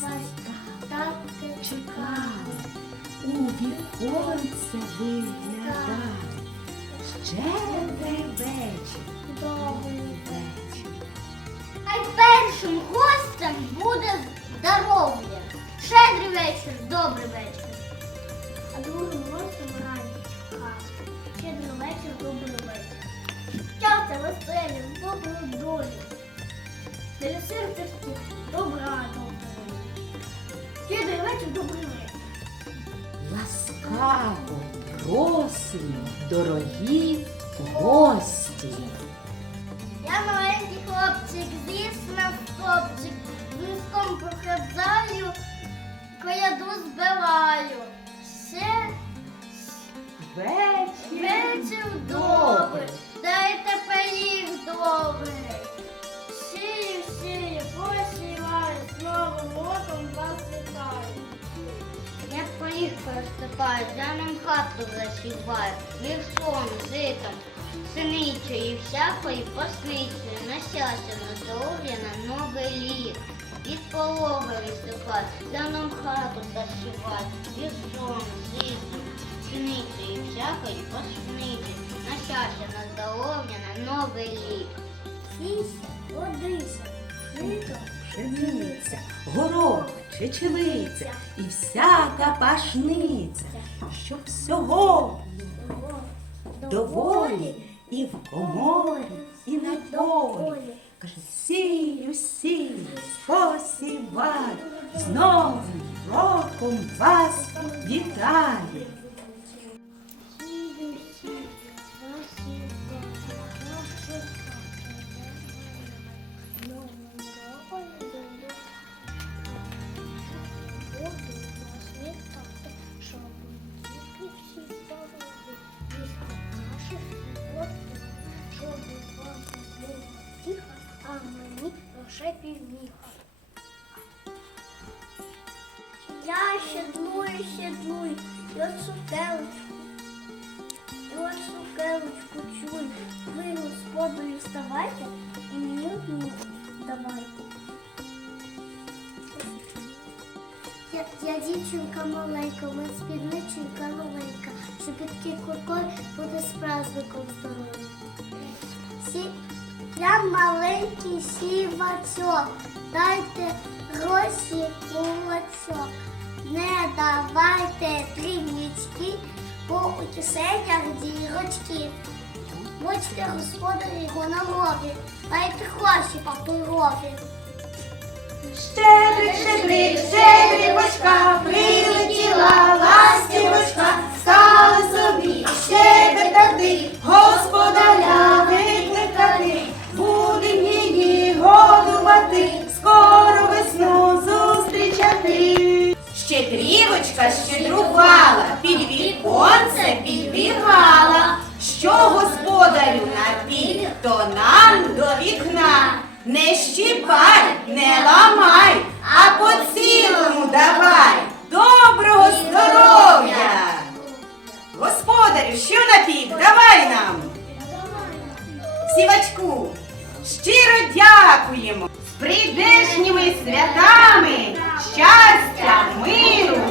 Так чекали, у віконце виглядали. Щедрий вечір, Добрий вечір. Хай першим гостем буде здоров'я. Щедрий вечір, добрий вечір. А другим гостем ранічка. Щедрий вечір, добрий вечір. Щастя, веселі, доброї долі. Для серця всіх Ласкаво просимо, дорогі Я пиріг переступаю, за ним хату засіваю, віршом, зитом, синичою і всякою пасницею, на щастя, на здоров'я, на новий літ. Від пологи виступаю, за ним хату засіваю, віршом, зитом, пшеницею і всякою пасницею, на щастя, на здоров'я, на новий літ. Сіся, водися, жито, Пшениця, горох, чечевиця і всяка пашниця, щоб всього доволі і в коморі, і на полі. Каже, сію, сію, посіваю, з Новим роком вас вітаю. Лише півміха. Я щедлую, щедлую, і от сукелочку, і от сукелочку чую. Ви, господарі, вставайте і мені одну давайте. Я, я дівчинка маленька, ми спідниченька новенька, що під куркою буде з праздником здоров'я. Я маленький сівачок, дайте гроші кулачок. Не давайте дрібнички, бо у кишенях дірочки. Будьте господарі гонорові, дайте гроші паперові. Щедрик, щедрик, щедрівочка, прилетіла Не щіпай, не ламай, а по цілому давай. Доброго здоров'я! Господарю, що напік? Давай нам! Сівачку, щиро дякуємо з прийдешніми святами, щастя, миру!